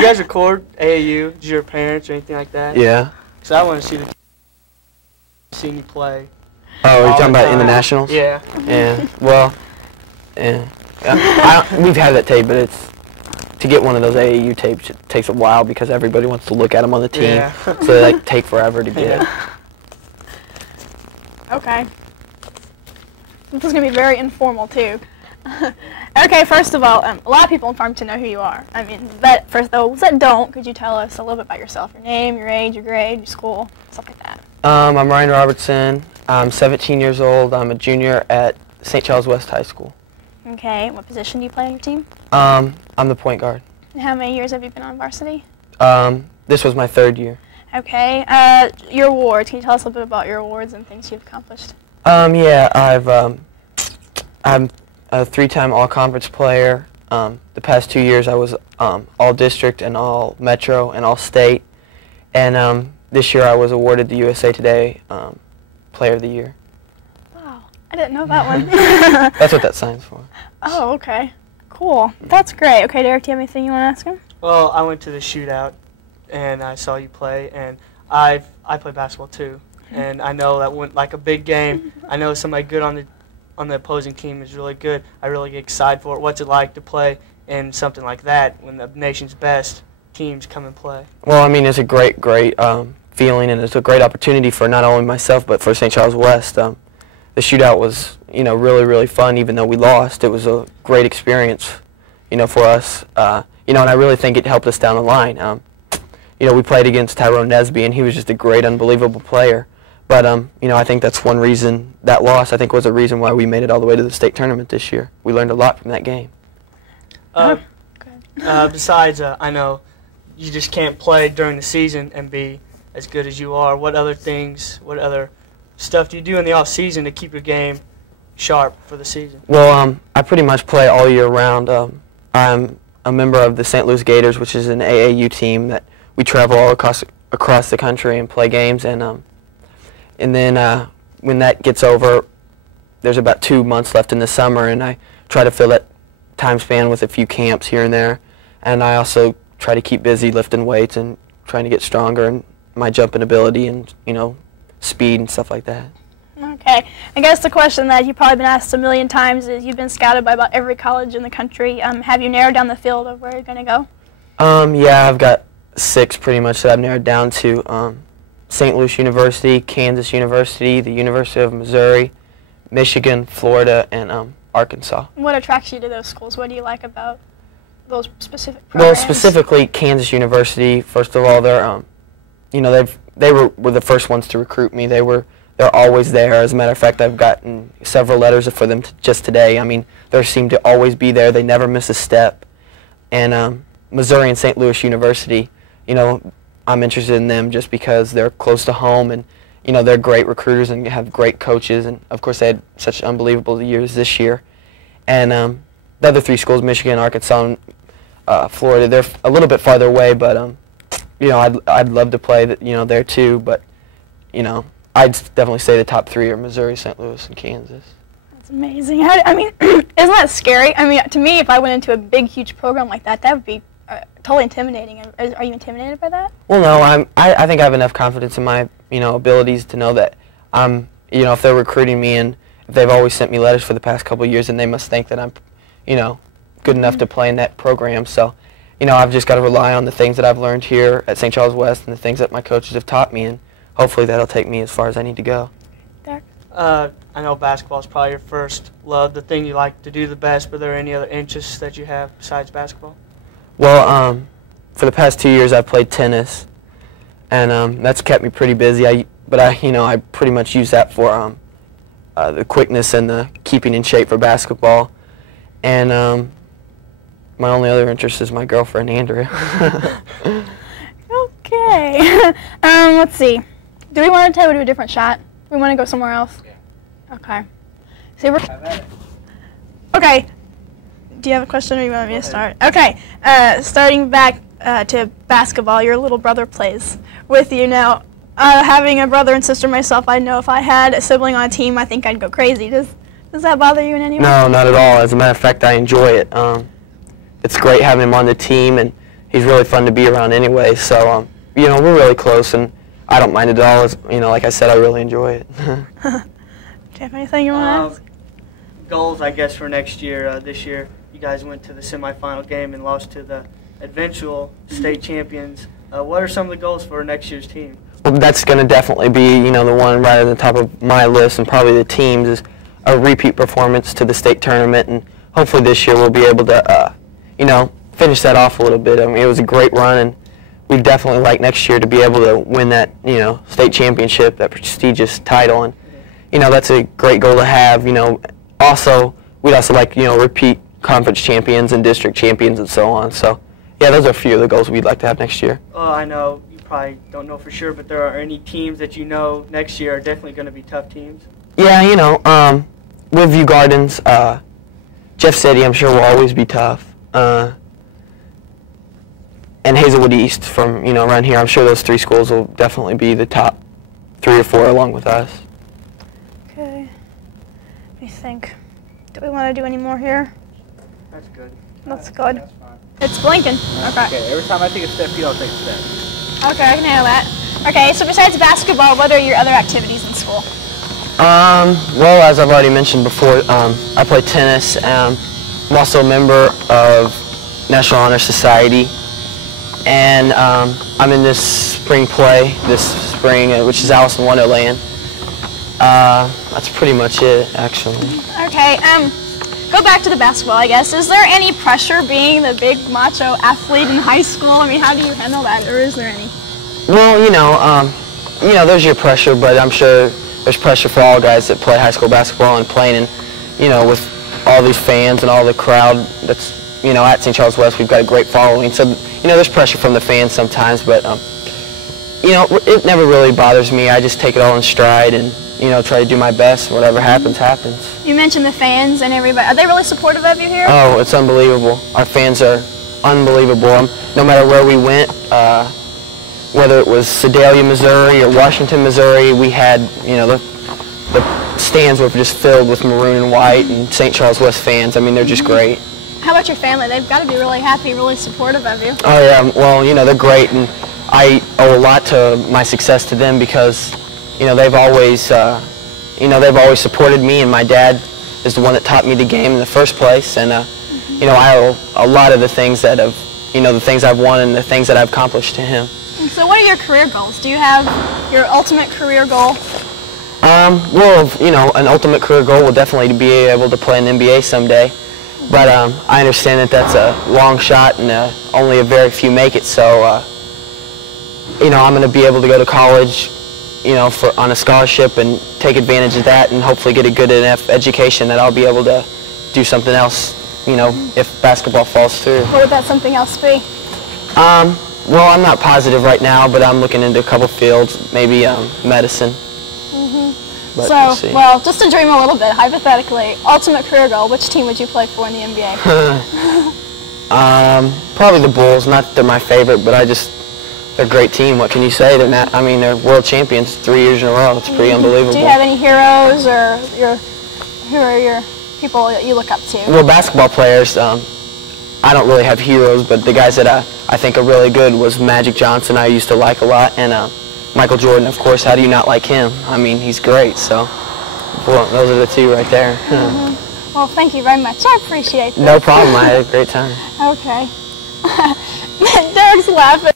you guys record AAU? Did your parents or anything like that? Yeah. So I want to see you play. Oh, you're talking about in the Nationals? Yeah. Yeah. Well, yeah. We've had that tape, but to get one of those AAU tapes, it takes a while because everybody wants to look at them on the team. Yeah. So they take forever to get. Okay. This is going to be very informal, too. Okay, first of all, a lot of people in Farmington know who you are. I mean, for those that don't, could you tell us a little bit about yourself? Your name, your age, your grade, your school, stuff like that. I'm Ryan Robertson. I'm 17 years old. I'm a junior at St. Charles West High School. Okay, what position do you play on your team? I'm the point guard. And how many years have you been on varsity? This was my 3rd year. Okay, your awards. Can you tell us a little bit about your awards and things you've accomplished? Yeah, I'm a 3-time all-conference player. The past 2 years I was all-district and all-metro and all-state. And this year I was awarded the USA Today Player of the Year. Wow, I didn't know that one. That's what that sign's for. Oh, okay. Cool. That's great. Okay, Derek, do you have anything you want to ask him? Well, I went to the shootout, and I saw you play, and I play basketball too. And I know that when like a big game, I know somebody good on the opposing team is really good. I really get excited for it. What's it like to play in something like that when the nation's best teams come and play? Well, I mean, it's a great feeling, and it's a great opportunity for not only myself but for St. Charles West. The shootout was, really, really fun. Even though we lost, it was a great experience, for us. And I really think it helped us down the line. We played against Tyrone Nesby, and he was just a great, unbelievable player. But, I think that's one reason that loss, I think, was a reason why we made it all the way to the state tournament this year. We learned a lot from that game. Besides, I know you just can't play during the season and be as good as you are. What other stuff do you do in the off-season to keep your game sharp for the season? Well, I pretty much play all year round. I'm a member of the St. Louis Gators, which is an AAU team that we travel all across the country and play games. And then when that gets over, there's about 2 months left in the summer, and I try to fill that time span with a few camps here and there. And I also try to keep busy lifting weights and trying to get stronger in my jumping ability and, speed and stuff like that. Okay. I guess the question that you've probably been asked a million times is you've been scouted by about every college in the country. Have you narrowed down the field of where you're going to go? Yeah, I've got 6 pretty much that I've narrowed down to. St. Louis University, Kansas University, the University of Missouri, Michigan, Florida, and Arkansas. What attracts you to those schools? What do you like about those specific programs? Well, specifically Kansas University. First of all, they're they were the first ones to recruit me. They're always there. As a matter of fact, I've gotten several letters for them just today. I mean, they seem to always be there. They never miss a step. And Missouri and St. Louis University, I'm interested in them just because they're close to home and, they're great recruiters and have great coaches. And, of course, they had such unbelievable years this year. And the other 3 schools, Michigan, Arkansas, and Florida, they're a little bit farther away, but, I'd love to play there too. But, I'd definitely say the top 3 are Missouri, St. Louis, and Kansas. That's amazing. I mean, isn't that scary? I mean, to me, if I went into a big, huge program like that, that would be totally intimidating. Are you intimidated by that? Well, no. I think I have enough confidence in my abilities to know that if they're recruiting me and if they've always sent me letters for the past couple of years, then they must think that I'm good enough to play in that program. So I've just got to rely on the things that I've learned here at St. Charles West and the things that my coaches have taught me, and hopefully that'll take me as far as I need to go. Derek? I know basketball is probably your first love, the thing you like to do the best, but are there any other interests that you have besides basketball? Well, for the past 2 years I've played tennis, and that's kept me pretty busy. I pretty much use that for the quickness and the keeping in shape for basketball. And my only other interest is my girlfriend, Andrea. Okay. Let's see. Do we want to do a different shot? Do we want to go somewhere else? Yeah. Okay. See, okay. Do you have a question or you want me to start? Okay. Starting back to basketball, your little brother plays with you now. Having a brother and sister myself, I know if I had a sibling on a team, I think I'd go crazy. Does that bother you in any way? No, not at all. As a matter of fact, I enjoy it. It's great having him on the team, and he's really fun to be around anyway. So, you know, we're really close, and I don't mind it at all. You know, like I said, I really enjoy it. Do you have anything you want to ask? Goals, I guess, for next year. This year, you guys went to the semifinal game and lost to the eventual state champions. What are some of the goals for next year's team? Well, that's going to definitely be, you know, the one right at the top of my list, and probably the team's, is a repeat performance to the state tournament, and hopefully this year we'll be able to, you know, finish that off a little bit. I mean, it was a great run, and we'd definitely like next year to be able to win that, you know, state championship, that prestigious title, and, you know, that's a great goal to have. You know, also, we'd also like, you know, repeat conference champions and district champions and so on. So, yeah, those are a few of the goals we'd like to have next year. Well, I know you probably don't know for sure, but there are any teams that you know next year are definitely going to be tough teams? Yeah, you know, Woodview Gardens, Jeff City, I'm sure will always be tough. And Hazelwood East from, you know, around here, I'm sure those three schools will definitely be the top 3 or 4 along with us. Okay. Let me think. Do we want to do any more here? That's good. That's good. That's fine. It's blinking. Okay. Okay, every time I take a step, you don't take a step. Okay, I can handle that. Okay, so besides basketball, what are your other activities in school? Well, as I've already mentioned before, I play tennis. I'm also a member of National Honor Society, and I'm in this spring play this spring, which is Alice in Wonderland. That's pretty much it, actually. Okay, go back to the basketball, I guess. Is there any pressure being the big macho athlete in high school? I mean, how do you handle that, or is there any? Well, you know, there's your pressure, but I'm sure there's pressure for all guys that play high school basketball and playing, and, you know, with all these fans and all the crowd that's, you know, at St. Charles West, we've got a great following. So, you know, there's pressure from the fans sometimes, but, you know, it never really bothers me. I just take it all in stride and, you know, try to do my best. Whatever happens, happens. You mentioned the fans and everybody. Are they really supportive of you here? Oh, it's unbelievable. Our fans are unbelievable. No matter where we went, whether it was Sedalia, Missouri, or Washington, Missouri, we had, you know, the stands were just filled with maroon and white and St. Charles West fans. I mean, they're just great. How about your family? They've got to be really happy, really supportive of you. Oh, yeah. Well, you know, they're great, and I owe a lot to my success to them because, you know, they've always supported me, and my dad is the one that taught me the game in the first place, and, you know, I owe a lot of the things that have, you know, the things I've won and the things that I've accomplished to him. So what are your career goals? Do you have your ultimate career goal? Well, you know, an ultimate career goal will definitely be able to play in the NBA someday, but I understand that that's a long shot and only a very few make it, so, you know, I'm going to be able to go to college, you know, on a scholarship and take advantage of that and hopefully get a good enough education that I'll be able to do something else, you know, if basketball falls through. What would that something else be? Well, I'm not positive right now, but I'm looking into a couple fields, maybe medicine. But So, we'll see. well, just to dream a little bit, hypothetically, ultimate career goal, which team would you play for in the NBA? Probably the Bulls. Not that they're my favorite, but they're a great team. What can you say? They're not. I mean, they're world champions 3 years in a row. It's pretty unbelievable. Do you have any heroes or who are your people that you look up to? Well, basketball players, I don't really have heroes, but the guys that I think are really good was Magic Johnson, I used to like a lot, and Michael Jordan, of course. How do you not like him? I mean, he's great. So, well, those are the two right there. Well, thank you very much. I appreciate that. No problem. I had a great time. Okay. Derek's laughing.